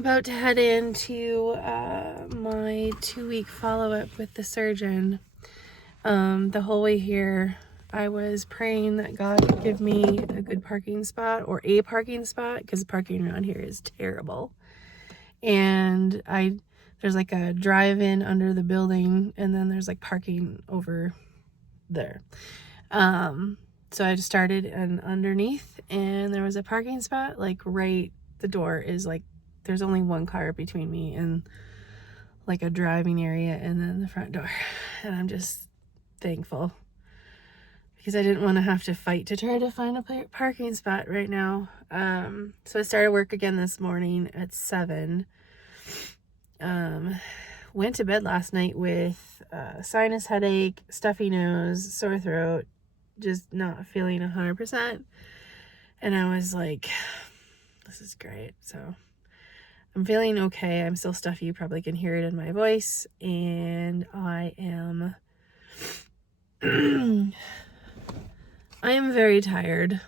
about to head into my 2-week follow-up with the surgeon. The whole way here, I was praying that God would give me a good parking spot, or a parking spot, because parking around here is terrible. And there's like a drive-in under the building, and then there's like parking over there. So I just started underneath, and there was a parking spot, like right, the door is like, there's only one car between me and like a driving area and then the front door. And I'm just thankful, because I didn't want to have to fight to try to find a parking spot right now. So I started work again this morning at 7. Went to bed last night with sinus headache, stuffy nose, sore throat, just not feeling 100%. And I was like, this is great. So I'm feeling okay. I'm still stuffy. You probably can hear it in my voice. And I am very tired.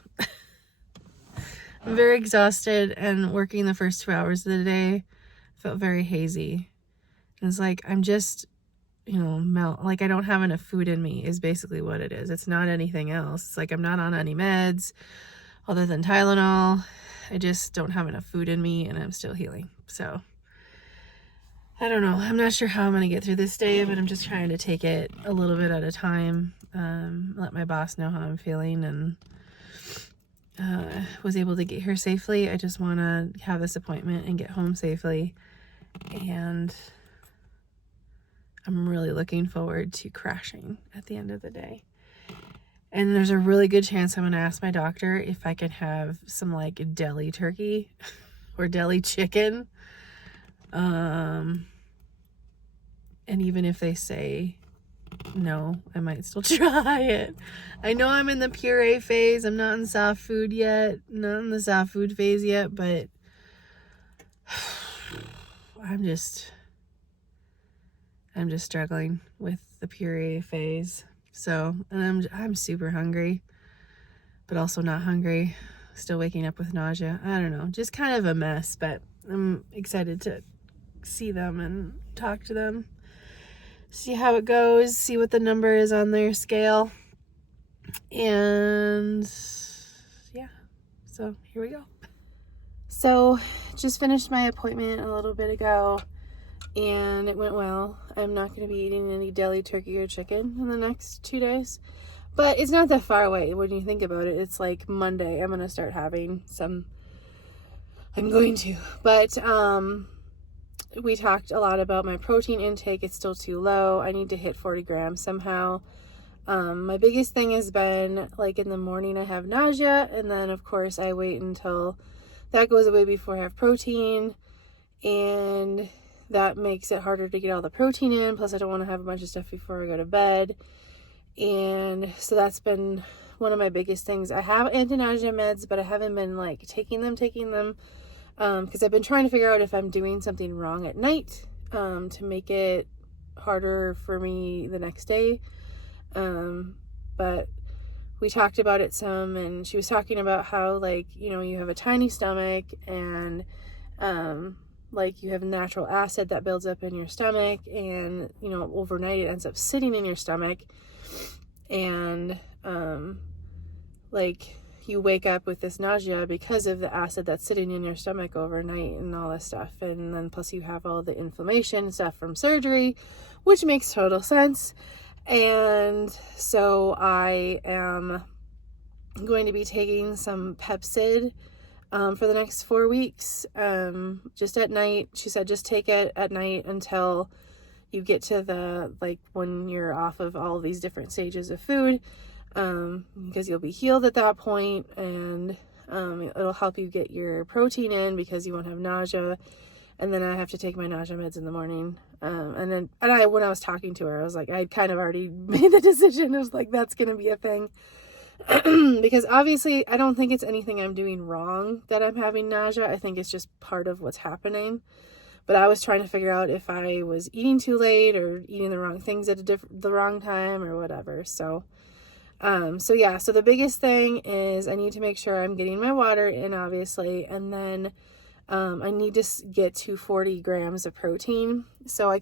I'm very exhausted, and working the first 2 hours of the day felt very hazy. And it's like, I'm just, like I don't have enough food in me is basically what it is. It's not anything else. It's like I'm not on any meds other than Tylenol. I just don't have enough food in me, and I'm still healing. So I don't know. I'm not sure how I'm going to get through this day, but I'm just trying to take it a little bit at a time. Let my boss know how I'm feeling, and was able to get here safely. I just want to have this appointment and get home safely. And I'm really looking forward to crashing at the end of the day. And there's a really good chance I'm going to ask my doctor if I can have some like deli turkey or deli chicken. And even if they say no, I might still try it. I know I'm in the puree phase. I'm not in soft food yet. Not in the soft food phase yet, but I'm just struggling with the puree phase. So, and I'm super hungry, but also not hungry. Still waking up with nausea. I don't know, just kind of a mess, but I'm excited to see them and talk to them, see how it goes, see what the number is on their scale. And yeah, so here we go. So just finished my appointment a little bit ago, and it went well. I'm not going to be eating any deli turkey or chicken in the next 2 days, but it's not that far away when you think about it. It's like Monday I'm going to start having some. I'm going to, but we talked a lot about my protein intake. It's still too low. I need to hit 40 grams somehow. My biggest thing has been, like, in the morning I have nausea, and then of course I wait until that goes away before I have protein, and that makes it harder to get all the protein in. Plus I don't want to have a bunch of stuff before I go to bed. And so that's been one of my biggest things. I have anti-nausea meds, but I haven't been like taking them because I've been trying to figure out if I'm doing something wrong at night to make it harder for me the next day. But we talked about it some, and she was talking about how, like, you have a tiny stomach, and like you have natural acid that builds up in your stomach, and overnight it ends up sitting in your stomach, and like you wake up with this nausea because of the acid that's sitting in your stomach overnight and all this stuff. And then plus you have all the inflammation and stuff from surgery, which makes total sense. And so I am going to be taking some Pepsid for the next 4 weeks, just at night. She said just take it at night until you get to the, like, when you're off of all of these different stages of food, because you'll be healed at that point, and it'll help you get your protein in because you won't have nausea. And then I have to take my nausea meds in the morning. When I was talking to her, I was like, I'd kind of already made the decision. I was like, that's going to be a thing. Because obviously I don't think it's anything I'm doing wrong that I'm having nausea. I think it's just part of what's happening. But I was trying to figure out if I was eating too late or eating the wrong things at the wrong time or whatever. So the biggest thing is I need to make sure I'm getting my water in, obviously. And then I need to get to 40 grams of protein. So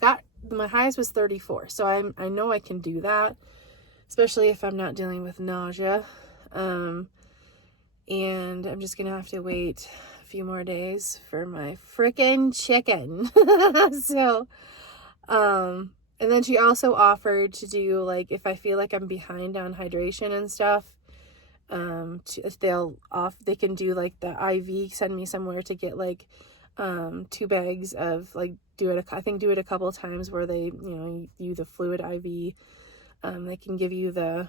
my highest was 34. So I know I can do that, especially if I'm not dealing with nausea. And I'm just going to have to wait a few more days for my frickin' chicken. So, and then she also offered to do, like, if I feel like I'm behind on hydration and stuff, they can do like the IV, send me somewhere to get like 2 bags of, like, do it a couple times where they, you the fluid IV. They can give you the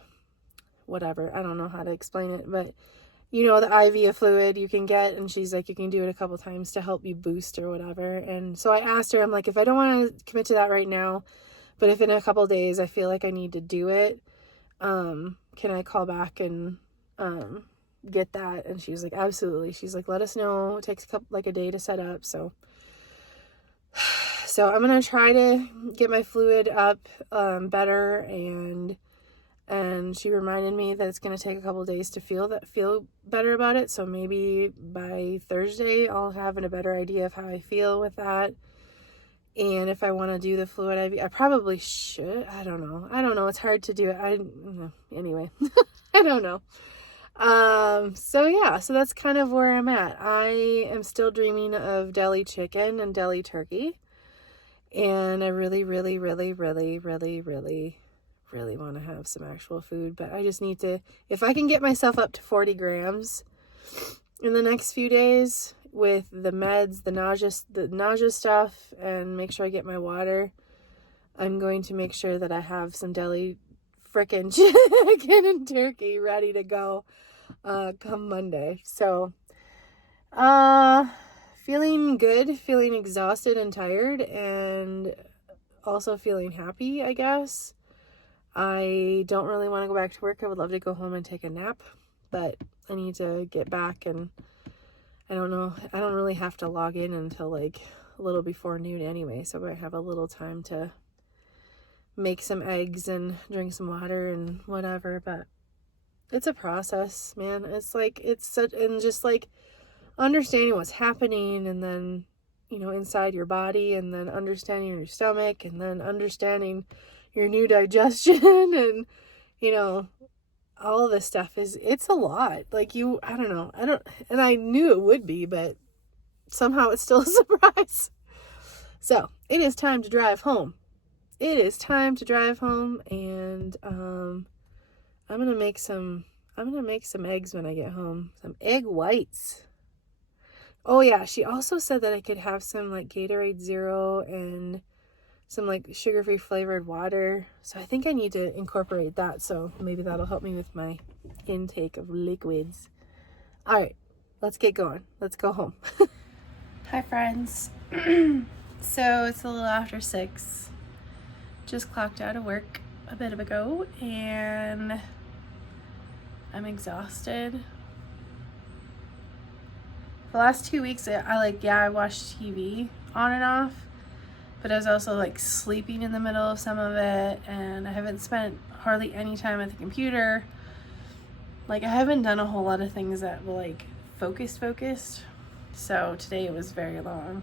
whatever, I don't know how to explain it, but the IV of fluid you can get, and she's like, you can do it a couple times to help you boost or whatever. And so I asked her, I'm like, if I don't want to commit to that right now, but if in a couple days I feel like I need to do it, can I call back and get that? And she was like, absolutely. She's like, let us know. It takes a day to set up. So I'm gonna try to get my fluid up better, and she reminded me that it's gonna take a couple days to feel better about it. So maybe by Thursday I'll have a better idea of how I feel with that. And if I want to do the fluid IV, I probably should. I don't know. It's hard to do it. Anyway, I don't know. So that's kind of where I'm at. I am still dreaming of deli chicken and deli turkey. And I really, really, really, really, really, really, really want to have some actual food. But I just need to, if I can get myself up to 40 grams in the next few days with the meds, the nausea stuff, and make sure I get my water, I'm going to make sure that I have some deli frickin' chicken and turkey ready to go come Monday. So feeling good, feeling exhausted and tired, and also feeling happy, I guess. I don't really want to go back to work. I would love to go home and take a nap, but I need to get back, and I don't know. I don't really have to log in until like a little before noon anyway, so I have a little time to make some eggs and drink some water and whatever. But it's a process, man. It's like, and just like understanding what's happening, and then, inside your body, and then understanding your stomach, and then understanding your new digestion, and, all of this stuff it's a lot. Like, I don't know. And I knew it would be, but somehow it's still a surprise. So it is time to drive home. And, I'm going to make some eggs when I get home. Some egg whites. Oh yeah, she also said that I could have some like Gatorade Zero and some like sugar-free flavored water. So I think I need to incorporate that. So maybe that'll help me with my intake of liquids. All right, let's get going. Let's go home. Hi friends. So it's a little after 6. Just clocked out of work a bit ago, and I'm exhausted. The last 2 weeks, I watched TV on and off, but I was also like sleeping in the middle of some of it, and I haven't spent hardly any time at the computer. Like, I haven't done a whole lot of things that were like focused. So today it was very long.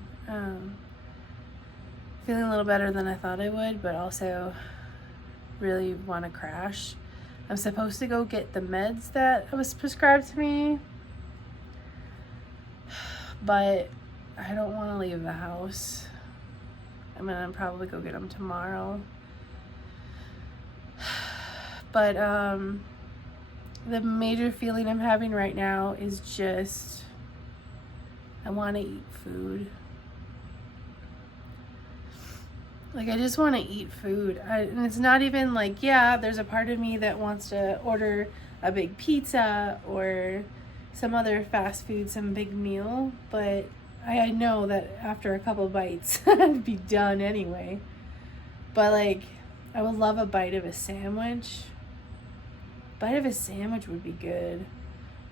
Feeling a little better than I thought I would, but also really want to crash. I'm supposed to go get the meds that was prescribed to me, but I don't want to leave the house. I'm gonna probably go get them tomorrow. But the major feeling I'm having right now is just I want to eat food. Like, I just want to eat food. And it's not even like, yeah, there's a part of me that wants to order a big pizza or some other fast food, some big meal, but I know that after a couple bites, I'd be done anyway. But like, I would love a bite of a sandwich. Bite of a sandwich would be good.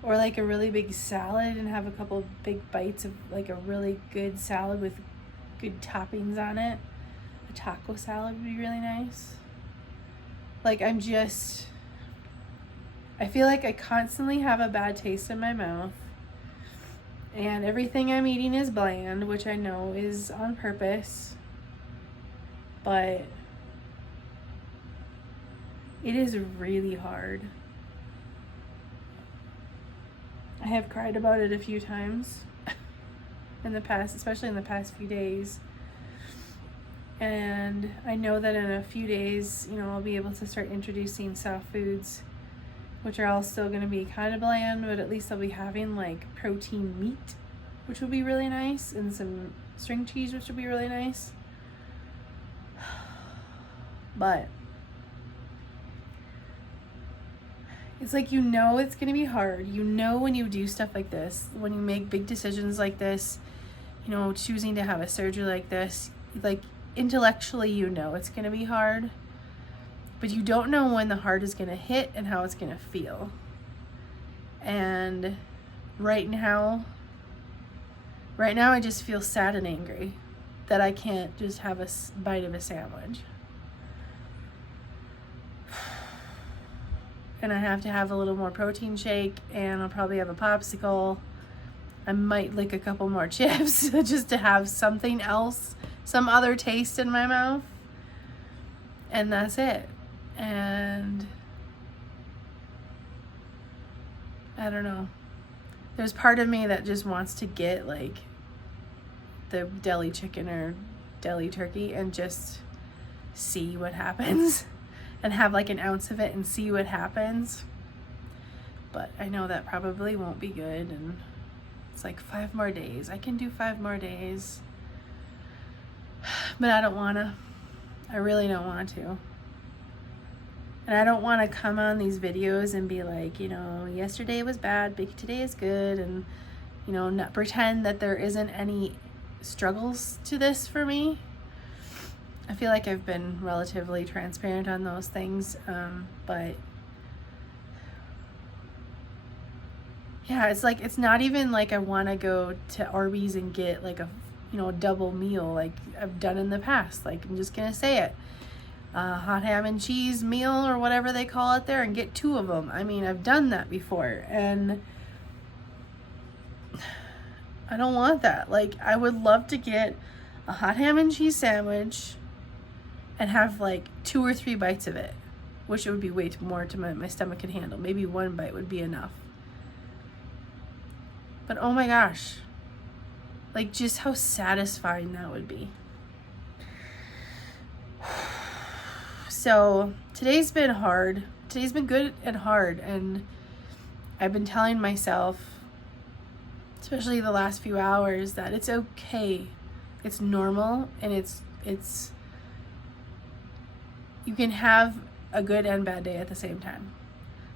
Or like a really big salad and have a couple big bites of like a really good salad with good toppings on it. A taco salad would be really nice. Like, I feel like I constantly have a bad taste in my mouth. And everything I'm eating is bland, which I know is on purpose. But it is really hard. I have cried about it a few times in the past, especially in the past few days. And I know that in a few days, I'll be able to start introducing soft foods, which are all still going to be kind of bland, but at least I'll be having like protein meat, which will be really nice, and some string cheese, which will be really nice. But it's like, it's going to be hard. When you do stuff like this, when you make big decisions like this, choosing to have a surgery like this, like intellectually, it's going to be hard, but you don't know when the hard is going to hit and how it's going to feel. And right now I just feel sad and angry that I can't just have a bite of a sandwich. And I have to have a little more protein shake, and I'll probably have a popsicle. I might lick a couple more chips just to have something else, some other taste in my mouth. And that's it. And I don't know. There's part of me that just wants to get like the deli chicken or deli turkey and just see what happens. And have like an ounce of it and see what happens. But I know that probably won't be good, and it's like 5 more days. I can do 5 more days. But I don't wanna. I really don't want to. And I don't want to come on these videos and be like, yesterday was bad, but today is good, and not pretend that there isn't any struggles to this for me. I feel like I've been relatively transparent on those things, but yeah, it's not even like I want to go to Arby's and get like a double meal like I've done in the past. Like, I'm just gonna say it, hot ham and cheese meal or whatever they call it there, and get 2 of them. I mean, I've done that before, and I don't want that. Like, I would love to get a hot ham and cheese sandwich and have like 2 or 3 bites of it, which it would be way too more to my stomach can handle. Maybe 1 bite would be enough. But oh my gosh, like just how satisfying that would be. So today's been hard. Today's been good and hard, and I've been telling myself, especially the last few hours, that it's okay. It's normal, and it's you can have a good and bad day at the same time.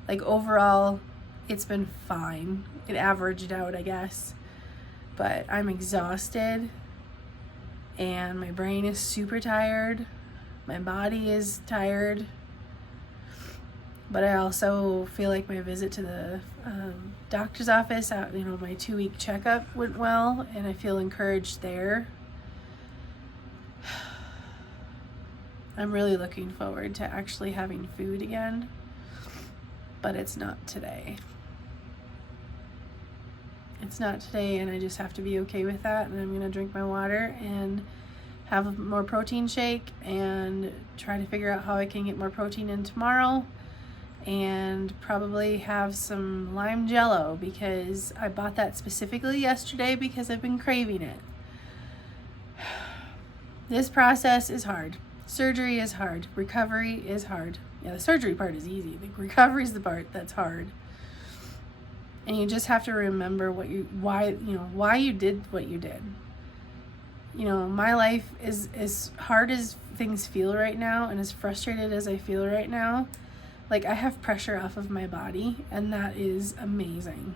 Like, overall, it's been fine. It averaged out, I guess. But I'm exhausted, and my brain is super tired. My body is tired. But I also feel like my visit to the doctor's office, my 2-week checkup went well, and I feel encouraged there. I'm really looking forward to actually having food again, but it's not today. It's not today, and I just have to be okay with that, and I'm going to drink my water and have a more protein shake and try to figure out how I can get more protein in tomorrow, and probably have some lime jello, because I bought that specifically yesterday because I've been craving it. This process is hard. Surgery is hard. Recovery is hard. Yeah, the surgery part is easy. The recovery is the part that's hard. And you just have to remember why you did what you did. My life is as hard as things feel right now, and as frustrated as I feel right now. Like, I have pressure off of my body, and that is amazing.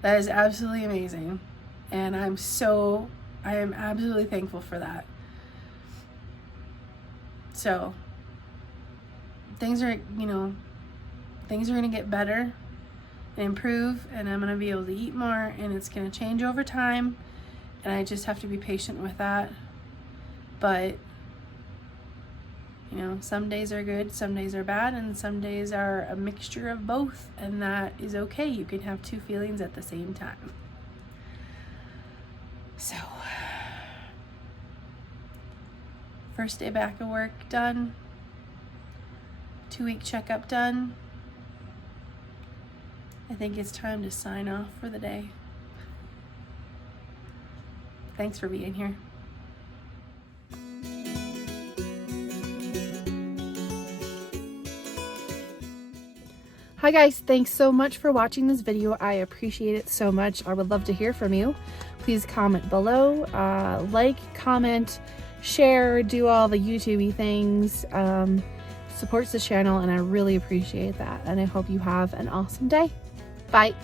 That is absolutely amazing. And I am absolutely thankful for that. So things are going to get better and improve, and I'm going to be able to eat more, and it's going to change over time, and I just have to be patient with that. But some days are good, some days are bad, and some days are a mixture of both, and that is okay. You can have 2 feelings at the same time. So, first day back at work done. 2-week checkup done. I think it's time to sign off for the day. Thanks for being here. Hi guys, thanks so much for watching this video. I appreciate it so much. I would love to hear from you. Please comment below, like, comment, share, do all the YouTube-y things. Supports the channel and I really appreciate that. And I hope you have an awesome day. Bye.